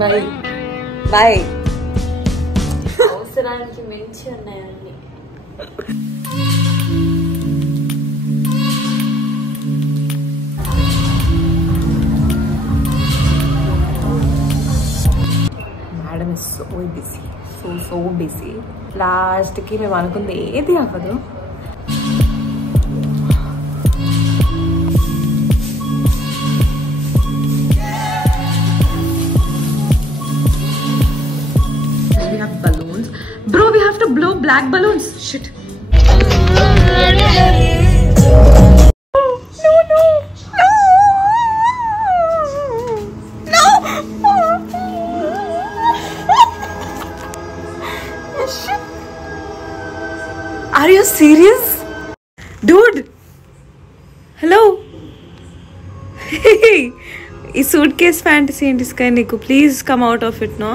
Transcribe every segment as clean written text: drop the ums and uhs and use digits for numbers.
Bye bye. అవసరానికి మించి ఉన్నాయండి. Madam is so busy, so busy. లాస్ట్కి మేము అనుకుంది ఏది అవ్వదు. We have balloons. Bro, we have to blow black balloons. Shit. Are you serious? Dude! Hello? Hey! This suitcase fantasy in Sky Niku. Please come out of it, no?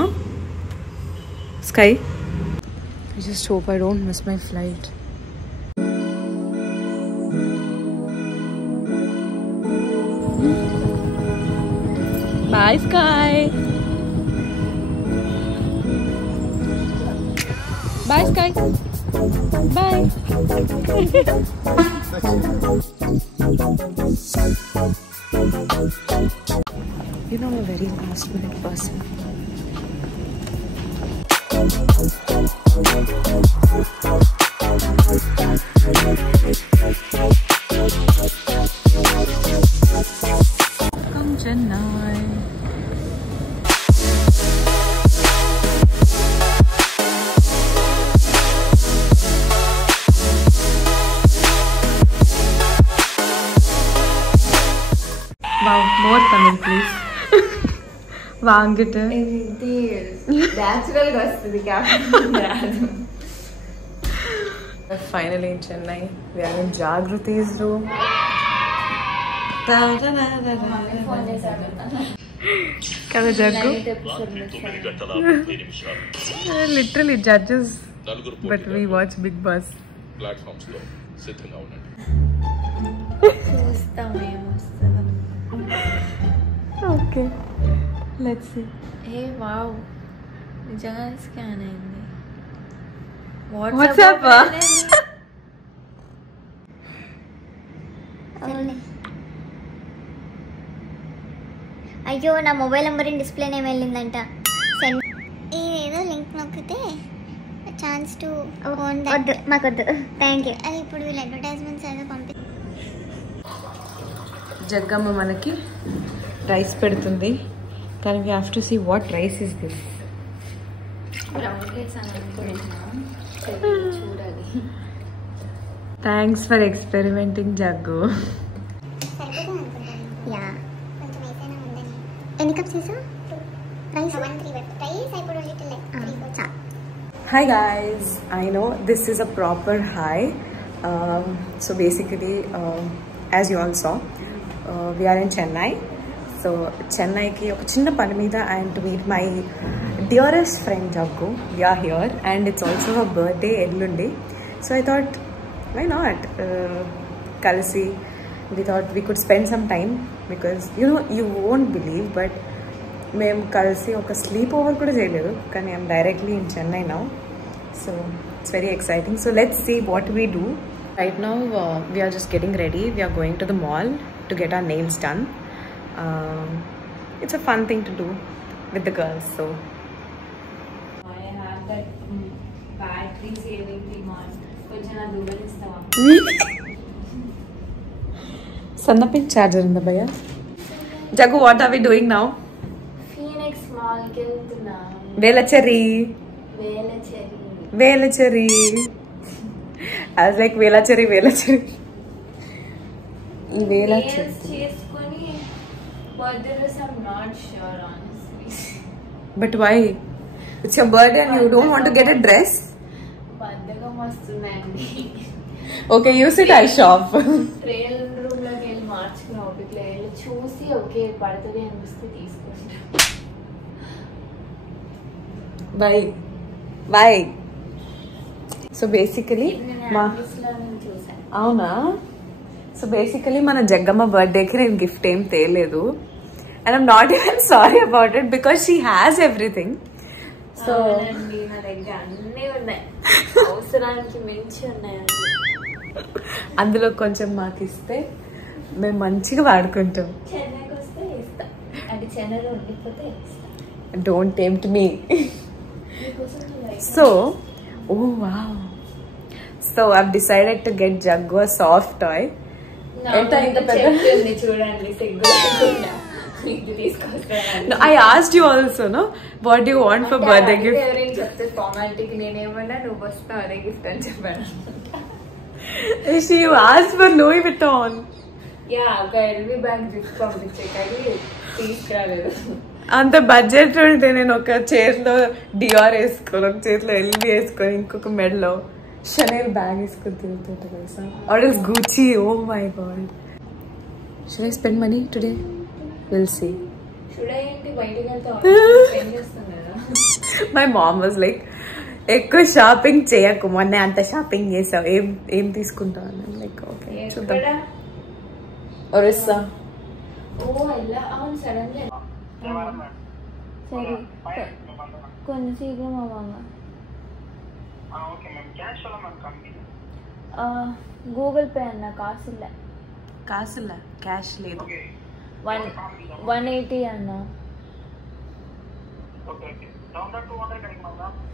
Sky? I just hope I don't miss my flight. Bye, Sky! Bye, Sky! Bye. You know, I'm a very last minute person. Come Chennai. Wow, more Tamil, please. Vaangittu. ఇది natural గా వస్తుంది caption. Finally in Chennai, we are in Jagruti's room. Kada Jaggu? Literally judges, but we watch Big Boss. Platforms lo siddhanga unandi. చూస్తాం ఏమొస్తుందో. Okay, let's see. ఏ wow, నిజంగా scan అయింది. WhatsApp? అయ్యో నా మొబైల్ నెంబర్ డిస్ప్లే నేమ్ వెళ్ళిందంట. Send ఏదో link నొక్కితే ఛాన్స్ టు ఓన్ దట్. మాకొద్దు, థ్యాంక్ యూ. అది ఇప్పుడు వీళ్ళు అడ్వర్టైజ్మెంట్స్ ఏదో పంపి. జగ్గమ్మ మనకి రైస్ పెడుతుంది, కానీ we have to see what rice is this. చూడాలి. Thanks for experimenting Jaggu. యా కొంచెం వేసేనా ఉందని. ఎన్ని కప్స్ వేసా? రైస్ 1-3 రైస్ అయిపోయి లిటిల్ లైక్ 3-4 చా. Hi guys, I know this is a proper hi. So basically, as you all saw, we are in Chennai. So Chennai ki oka chinna pani meeda I am to meet my dearest friend Jaggu. We are here and it's also her birthday ellundi. So I thought, why not? Kalsi, we thought we could spend some time because you know you won't believe, but మేము కలిసి ఒక sleep over కూడా చేయలేదు, కానీ I'm directly in Chennai now. So it's very exciting. So let's see what we do. Right now we're just getting ready. We're going to the mall to get our nails done. It's a fun thing to do with the girls. So I have that battery saving thing on. కొంచెం నా దూరం ఇస్తావా? సన్నపిన్ charger ఉందా భయ్యా? Jaggu, what are we doing now? Phoenix మాల్కి వెళ్తున్నా. వేలచెరి. I was like వేలచెరి. ఈ వేలచెరి చేసుకొని birthday dress, I'm not sure honestly. But why? It's your birthday and you don't want to get a dress? బద్దకం వస్తుందండి. Okay, you sit, I shop. Trial room లోకి వెళ్ళి మార్చుకుని ఓపిక లేదు. చూసి ఓకే పడుతుంది అనిపిస్తే తీసుకుంటా. Bye. So basically, చూసాను. అవునా? సో బేసికలీ మన జగ్గమ్మ బర్త్డేకి నేను గిఫ్ట్ ఏం తేలేదు. and I'm not even sorry about it because she has everything. So అవునండి, నా దగ్గర అన్నీ ఉన్నాయి, అవసరానికి మించి ఉన్నాయండి. అందులో కొంచెం మాకు ఇస్తే మేము మంచిగా వాడుకుంటాం. చెన్నైకి వస్తే ఇస్తా, అంటే చెన్నైలో ఉండిపోతే ఇస్తా. Don't tempt me. So, oh wow. So I've decided to get Jaggu a soft toy. చెప్తుంది చూడండి, సిగ్గుకుండా ఇది తీసుకొస్తాను. No, I asked you also, no? What do you want for birthday gift? ఎవరైనా చెప్తే ఫార్మాలిటీకి నేనేమన్నా నువ్వు వస్తావు అదే గిఫ్ట్ అని చెప్పాను. She asked for Louis Vuitton. Yeah, ఒక ఎల్వి బ్యాగ్ గిఫ్ట్ పంపించే కానీ తీసుకురాలేదు. అంత బడ్జెట్ ఉంటే నేను ఒక చేతిలో డిఆర్ వేసుకొని, ఒక చేతిలో ఎల్వి వేసుకొని, ఇంకొక మెడలో షనెల్ బ్యాగ్ వేసుకొని తిరుగుతుంటా తెలుసా. Or else Gucci. Oh my god. Should I spend money today? We'll see. చూడండి, బయటికి వెళ్తే స్పెండ్ చేస్తాం కదా. My mom was like, ఎక్కువ షాపింగ్ చేయకు, మొన్న అంత షాపింగ్ చేసావు, ఏం తీసుకుంటావు అని. లైక్ ఓకే చూద్దాం. ఒరిస్సా. ఓ అలా అవును, సడన్ గా సరే కొంచెం శీఘ్రం అవ్వమ్మా. గూగుల్ పే అన్న, కాసులా క్యాష్ లేదు. 180 అన్న.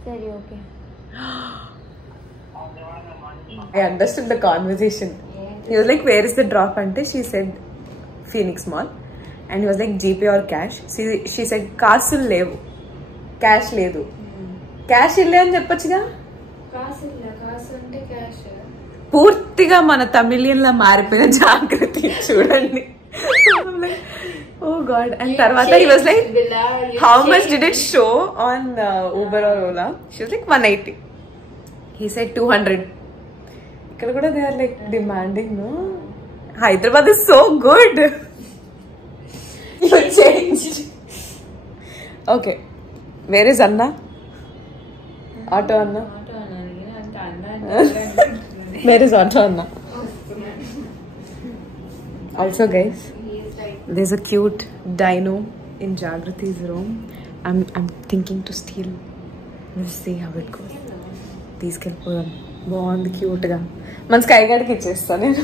సరే okay. I understood the conversation. He was like, where is the drop ante? She said Phoenix Mall. And he was like, GP or cash? She said, కాసులు లేవు, క్యాష్ లేదు. క్యాష్ ఇల్లే అని చెప్పొచ్చుగా. కాసు అంటే క్యాష్. పూర్తిగా మన తమిళియన్ లా మారిపోయిన జాగ్రత్త చూడండి. Oh god. And tarvata he was like, how much did it show on Uber or Ola? She was like 180. He said 200. Ikkada kuda they are like demanding, no? Hyderabad is so good. You changed. Okay. Where is Anna? Auto Anna. Where is Auto Anna? Also guys, there's a cute dino in Jagrati's room. I'm thinking to steal. Let's see how it goes. తీసుకెళ్ళిపోదాం. బాగుంది క్యూట్ గా. మన స్కై గార్డ్కి ఇచ్చేస్తా నేను.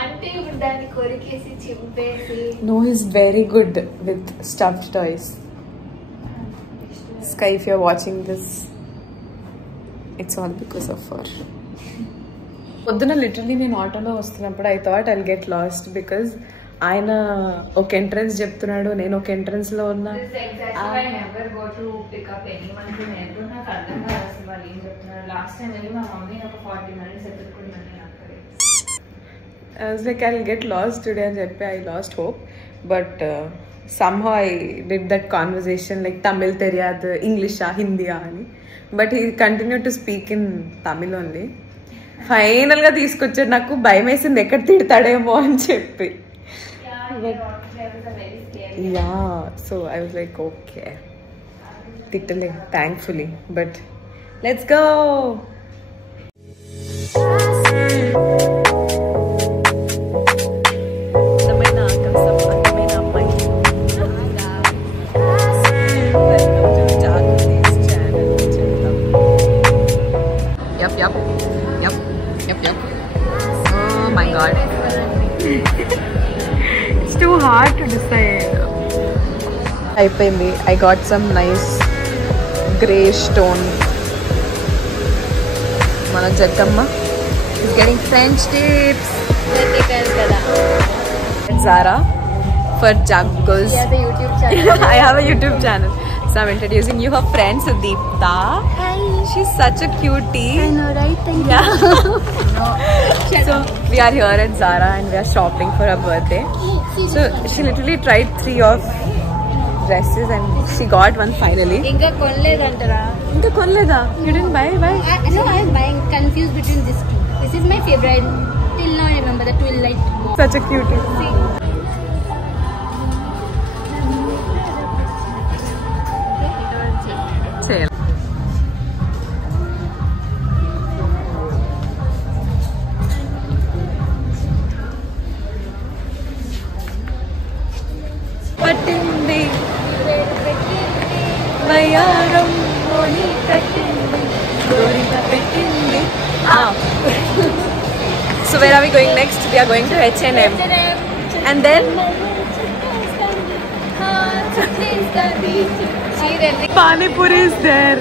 అంటే ఇప్పుడు దాన్ని కొరికేసి చింపేసి. No, he's very good with stuffed toys. Sky, if you're watching this, it's all because of her. పొద్దున లిటరలీ నేను ఆటోలో వస్తున్నప్పుడు I thought I'll get lost because ఆయన ఒక ఎంట్రన్స్ చెప్తున్నాడు, నేను ఒక ఎంట్రన్స్ లో ఉన్నా. I was like, I'll get lost today and I lost hope, but somehow I did that conversation like Tamil teriyad, English Hindi ani, but he continued to speak in Tamil only. Final ga తీసుకొచ్చాడు. నాకు భయం వేసింది ఎక్కడ తిడతాడేమో అని చెప్పి. Yeah, so I was like, okay, తిట్టలే thankfully, but let's go. Oh my god. It's too hard to decide. I got some nice grey stone. Mana Jaggamma is getting French tips. Zara for Jaggus. You have a YouTube channel. I have a YouTube channel. So I'm introducing you her friend Sudeepta. Hi. She's such a cutie. I know, right? Thank you. Yeah. So we are here at Zara and we are shopping for her birthday. So she literally tried 3 of dresses and she got one finally. ఇంకా కొనలేదంటరా? ఇంకా కొనలేదా? You didn't buy? No, I'm buying. Confused between these two. This is my favorite. Till now I remember the Twilight. Such a cutie. Sale. వయ్యారం పోని కట్టింది గోరిగా పెట్టింది. So where are we going next? We are going to H&M. And then Pani Puri is there.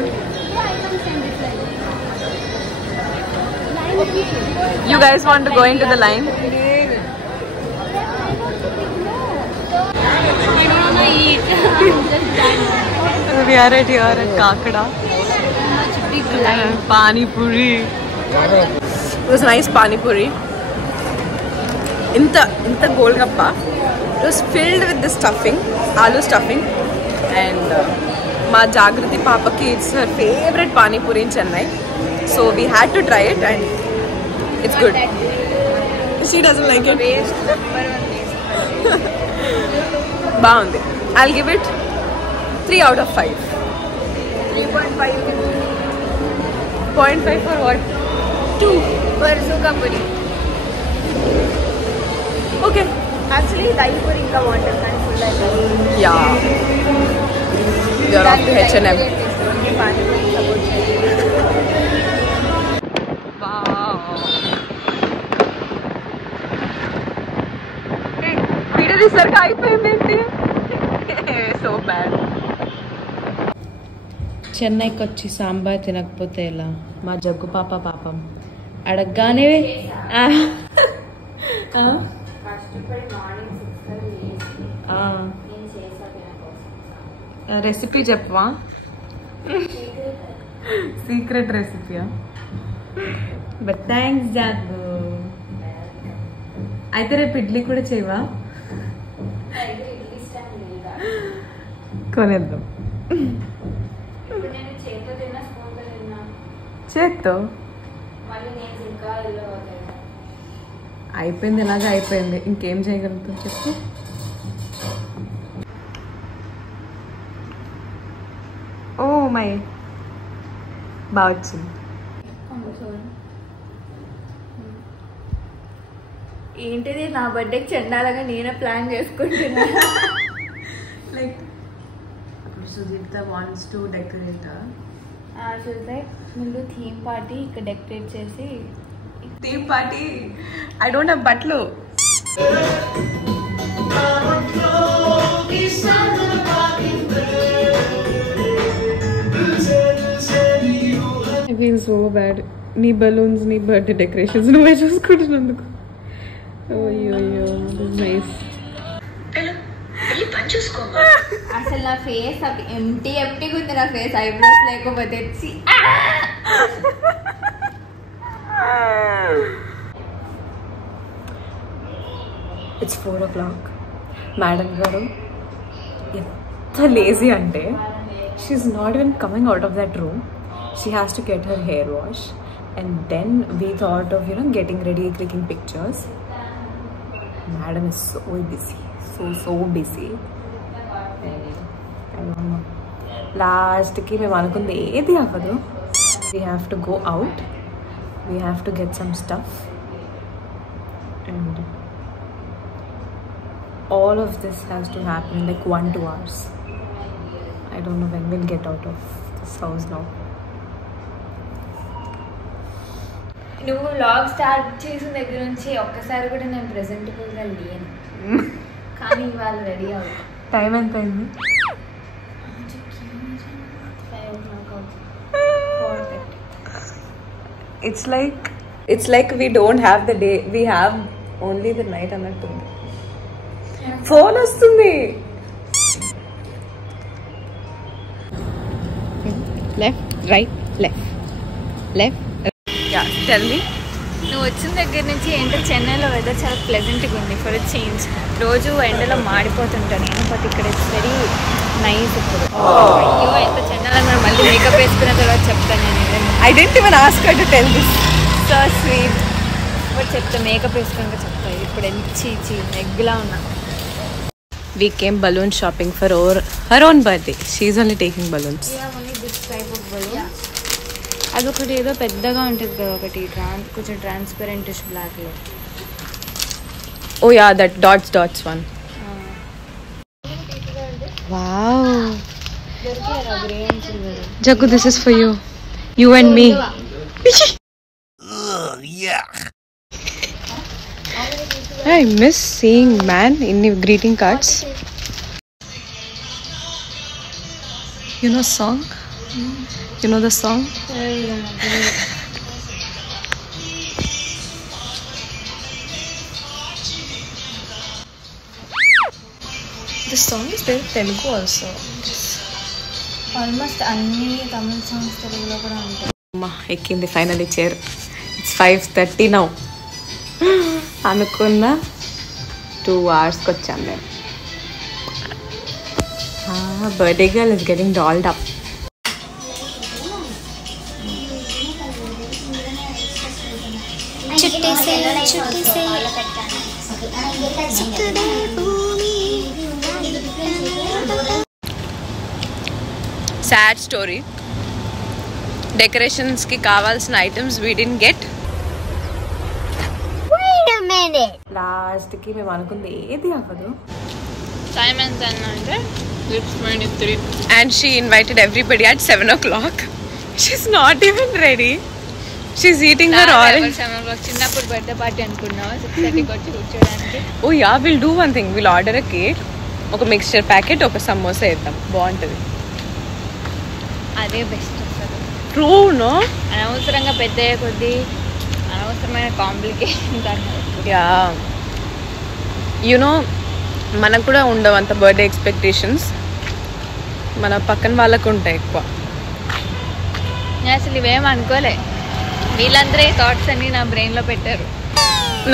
You guys want to go into the line? We are at here at Kakada. Pani Puri. It was nice Pani Puri. Inta Golgappa. It was filled with the stuffing, aloo stuffing, and Ma Jagriti Papaki, it's her favorite Pani Puri in Chennai. So we had to try it and it's good. She doesn't like it. Baundi. I'll give it 3 out of 5. 3.5. 0.5 for what? 2 for Suka Puri. Okay. Actually, Dahi Puri inka wanted and full like that. Yeah. You're off to H&M. Wow. Hey, video this sarka అయిపోయింది. So bad. చెన్నైకి వచ్చి సాంబార్ తినకపోతే ఎలా? మా జగ్గు పాపం అడగగానే recipe చెప్పవా? Secret రెసిపీయా? But thanks Jaggu. అయితే రేపు ఇడ్లీ కూడా చేయవా? కొనేద్దాం. చేత్తో అయిపోయింది, ఇలాగా అయిపోయింది. ఇంకేం చేయగలుగుతాం చెప్పు? ఓ మై బాగా వచ్చింది. ఏంటిది నా బర్త్డేకి చెండాలగా నేనే ప్లాన్ చేసుకుంటున్నా. లైక్ సుజిత వాంట్స్ టు డెకరేట్. ముందు థీమ్ పార్టీ ఇక్కడ డెకరేట్ చేసి. Theme party? I don't have బట్టలు. I feel so bad. నీ బలూన్స్, నీ బర్త్డే డెకరేషన్స్ నువ్వే చూసుకుంటున్నందుకు. అయ్యో నైస్. అసలు నా ఫేస్ ఎంటీగా ఉంది. నా ఫేస్ ఐబ్రోస్ లేకపోతే ఇట్స్ 4 o'clock. మేడం గారు ఎంత లేజీ అంటే she's not even coming out of that room. She has to get her hair wash and then we thought of getting ready, clicking pictures. Madam is so busy, so busy. లాస్ట్కి మేము అనుకుంది ఏది అవ్వదు. We have to go out, we have to get some stuff and all of this has to happen in like 1-2 hours. I don't know when we'll get out of this house now. నువ్వు vlog start చేసిన దగ్గర నుంచి ఒక్కసారి కూడా నేను ప్రెజెంటబుల్గా లేను. కానీ ఇవాళ రెడీ అవుతుంది. టైం ఎంత అయింది? 5 o'clock అవుతుంది. 4:30. It's like we don't have the day, we have only the night అన్నట్టుంది. ఫోన్ వస్తుంది. Left right left. Tell me. నువ్వు వచ్చిన దగ్గర నుంచి ఏంటో చెన్నైలో వెదర్ చాలా ప్లెజెంట్గా ఉంది. For a change. రోజు ఎండలో మాడిపోతుంటాను నేను, బట్ ఇక్కడ ఇట్స్ వెరీ నైస్. ఇప్పుడు అయ్యో ఎంత చెన్నైలో మళ్ళీ మేకప్ వేసుకున్న తర్వాత చెప్తాను నేను. I didn't even ask her to tell this. So sweet. But చెప్తా, మేకప్ వేసుకున్నాక చెప్తాను. ఇప్పుడు ఎంత ఎగ్లా ఉన్నా. We came balloon shopping for her own birthday. She's only taking balloons. Only this type of balloon. అదొకటి ఏదో పెద్దగా ఉంటుంది కదా, ఒకటి కొంచెం ట్రాన్స్పరెంట్ బ్లాక్లో. Oh yeah, that dots one. Wow. Jagu, this is for you. You and me. I miss seeing man in the greeting cards. You know song? You know the song? This song is there in Telugu also. Almost అన్ని తమిళ సాంగ్స్ తెలుగులో కూడా ఉంటాయి. అమ్మా ఎక్కింది finally chair. It's 5:30 నౌ. అనుకున్న 2 hours వచ్చాను నేను. Birthday girl is getting dolled up. Sad story. డెకరేషన్స్కి కావాల్సిన ఐటమ్స్ వీ డిడ్ంట్ గెట్. లాస్ట్కి మేము అనుకుంది ఏది అవ్వదు. టైం ఎంత అంటే 6:23 and she invited everybody at 7 o'clock. She's not even ready. She's eating her orange. చిన్నప్పుడు బర్త్డే పార్టీ అనుకున్నావా 6:30కి వచ్చి కూర్చోడానికి? Oh yeah, we'll do one thing. We'll order a cake, ఒక మిక్స్చర్ ప్యాకెట్, ఒక సమోసా వేద్దాం, బాగుంటుంది. అదే బెస్ట్ అసలు. True no? అనవసరంగా పెద్ద కొద్దీ అనవసరమైన కాంప్లికేషన్స్ అన్నారు. యా యునో మనకు కూడా ఉండవు అంత బర్త్డే ఎక్స్పెక్టేషన్స్, మన పక్కన వాళ్ళకు ఉంటాయి ఎక్కువ. నేను అసలు ఇవేం అనుకోలే, వీళ్ళందరూ ఈ థాట్స్ అన్ని నా బ్రెయిన్లో పెట్టారు.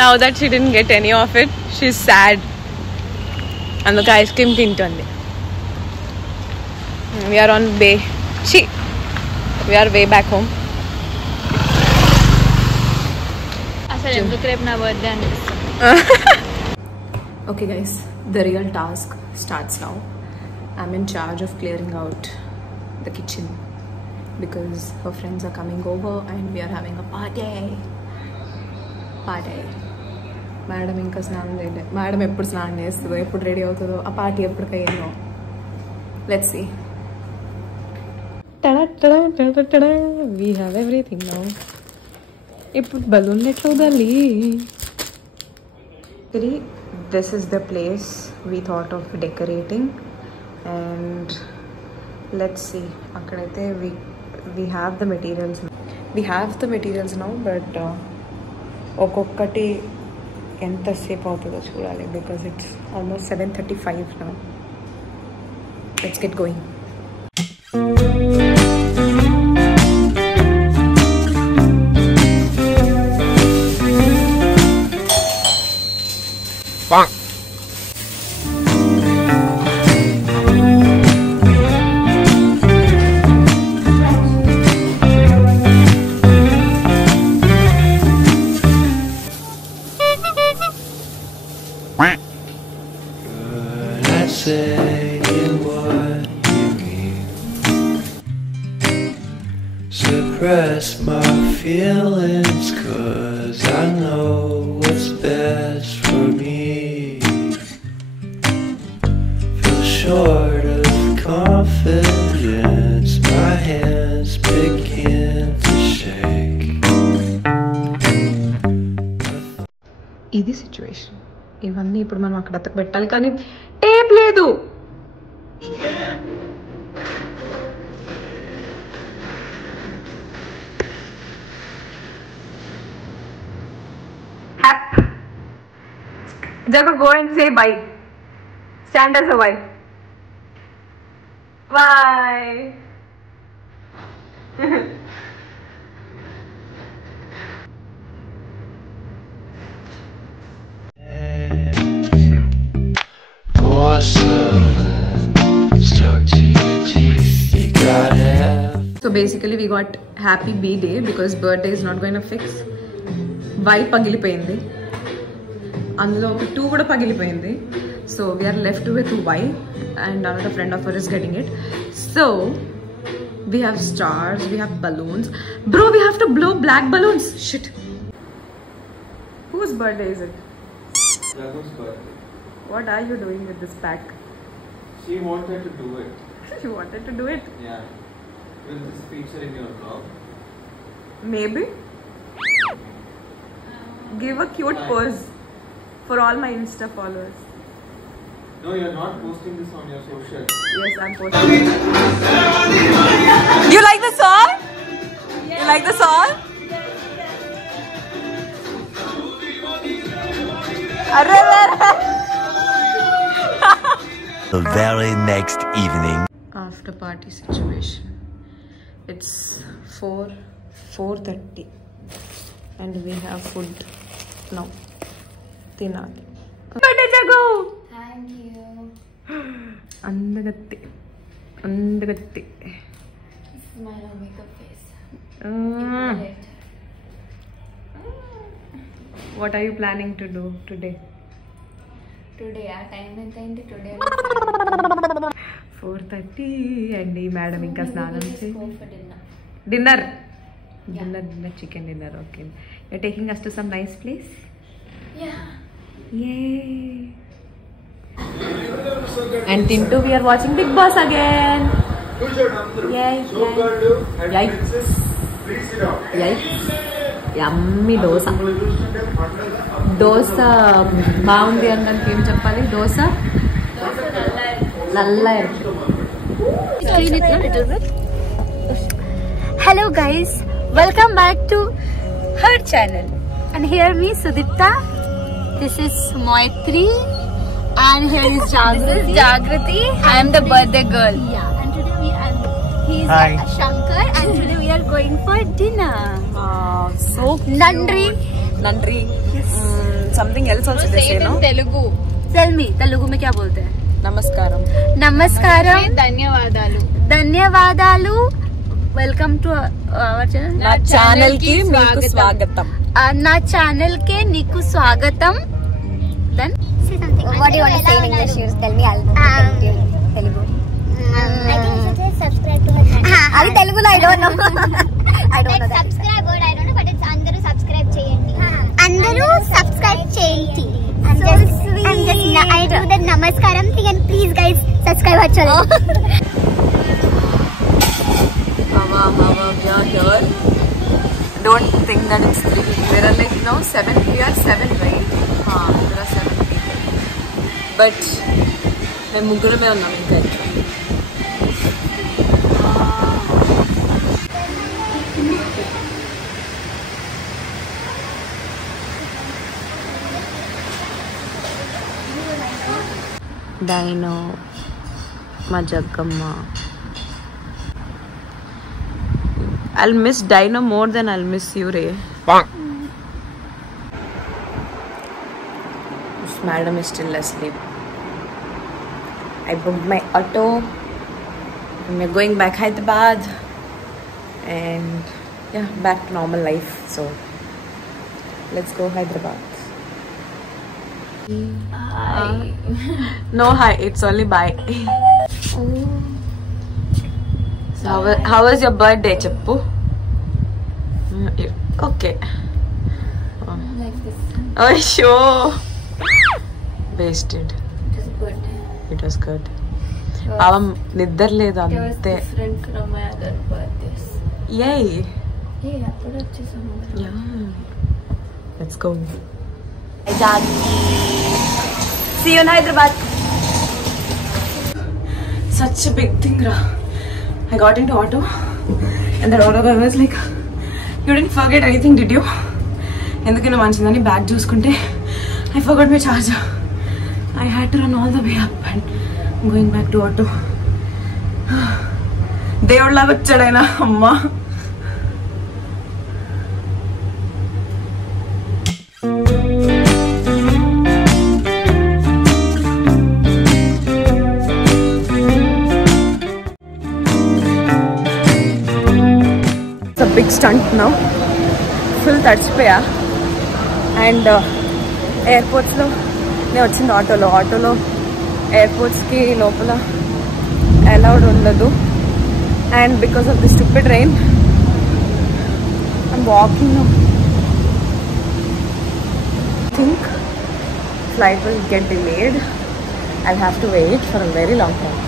Now that she didn't get any of it, she is sad. అందుకే ఐస్ క్రీమ్ తింటుంది. We're on way, we're way back home. అసలు ఎందుకు రేపు నా బర్త్డే అనిపిస్తుంది. Okay guys, the real task starts now. I'm in charge of clearing out the kitchen because her friends are coming over and we are having a party. Madam inka snanam cheyale. Madam eppudu snanam chestudo, eppudu ready avutudo, aa party eppudu kayeno. Let's see. Tada. We have everything now. Ippudu balloon etla udali. This is the place we thought of decorating, and let's see. Akkadaithe we have the materials. We have the materials now, but okokkati enta shape avutudo chudali because it's almost 7:35 now. Let's get going. Suppress my feelings, 'cause I know what's best for me. Feel short of confidence, my hands begin to shake. ఇది సిచ్యువేషన్. ఇవన్నీ ఇప్పుడు మనం అక్కడ అతకు పెట్టాలి, కానీ టేప్ లేదు. Jago, go and say bye. Stand as a bye. Bye. So basically we got happy B-day because birthday is not going to fix. Y pagilipoyindi. అందులో ఒక 2 కూడా పగిలిపోయింది. So we're left with Y and another friend of ours is getting it. So we have stars, we have balloons. Bro, we have to blow black balloons. Shit. Whose birthday is it? Jagu's birthday. What are you doing with this pack? She wanted to do it. You wanted to do it? Yeah. Will this feature in your vlog? Maybe. Give a cute pose for all my Insta followers. No, you're not posting this on your social. Yes, I'm posting. You like the song? Yeah. You like the song? The very next evening. After party situation. It's 4:30 and we have food now. Tinali. Thank you. Andagatti. This is my makeup face. What are you planning to do today? Today, our time and today. 4:30 and madam inka snanam Go for dinner. Dinner. Yeah. Dinner, chicken dinner. Okay. You're taking us to some nice place? Yeah. Yay! And Tintu, we are watching Big Boss again. Yay! Yikes! Yikes! Yummy dosa. Dosa బాగుంది అనడానికి ఏం చెప్పాలి? దోశ నల్ల Hello guys, welcome back to her channel. And here me Sudipta. This is Moitri. And here is Jagrati. Jagrati. I am the birthday girl. Yeah. And today he's Shankar. And today we are going for dinner. So Nandri. Something else also they say, no? Telugu. Tell me, Telugu में क्या बोलते हैं? Namaskaram. Namaskaram. ధన్యవాదాలు. ధన్యవాదాలు. Welcome to our channel. నా ఛానల్ కి మీకు స్వాగతం. నా ఛానల్ కి నీకు స్వాగతం. Then say something. What do you want to say in English? You tell me. I'll tell you in Telugu. I think you should subscribe to her channel. అది తెలుగులో I don't know. I don't know that. Subscribe word I don't know, but it's అందరూ subscribe చేయండి. అందరూ subscribe చేయండి. And just I do the namaskaram thing and please guys subscribe our channel. Hava, we are here. Don't think that it's 3. There are like now 7. We are 7, right? There are 7 people. But మేము ముగ్గురమే ఉన్నాం ఇంకా. Dino, మా Jaggamma. I'll miss Dino more than I'll miss you, Ray. This madam is still asleep. I booked my auto and we're going back Hyderabad and yeah, back to normal life. So let's go Hyderabad. Hi. No hi, it's only bye. So how was your birthday, Chappu? Okay. Like this. Oh, sure. Wasted. It was good. It was good. Pavam niddar ledu It was ante. different from my other birthdays. Yay. Hey, appudu vachesam. Yeah. Let's go. See you in Hyderabad. Such a big thing, ra. I got into auto and the auto guy was like, you didn't forget anything, did you? Endukina manchindani bag chuskunte I forgot my charger. I had to run all the way up and going back to auto. దేవుడిలాగా వచ్చాడైనా అమ్మా. Big stunt now. Full తడిచిపోయా and ఎయిర్పోర్ట్స్లో నేను వచ్చింది ఆటోలో ఎయిర్పోర్ట్స్కి లోపల అలౌడ్ ఉండదు and because of the stupid rain I'm walking now. I think flight will get delayed. I'll have to wait for a very long time.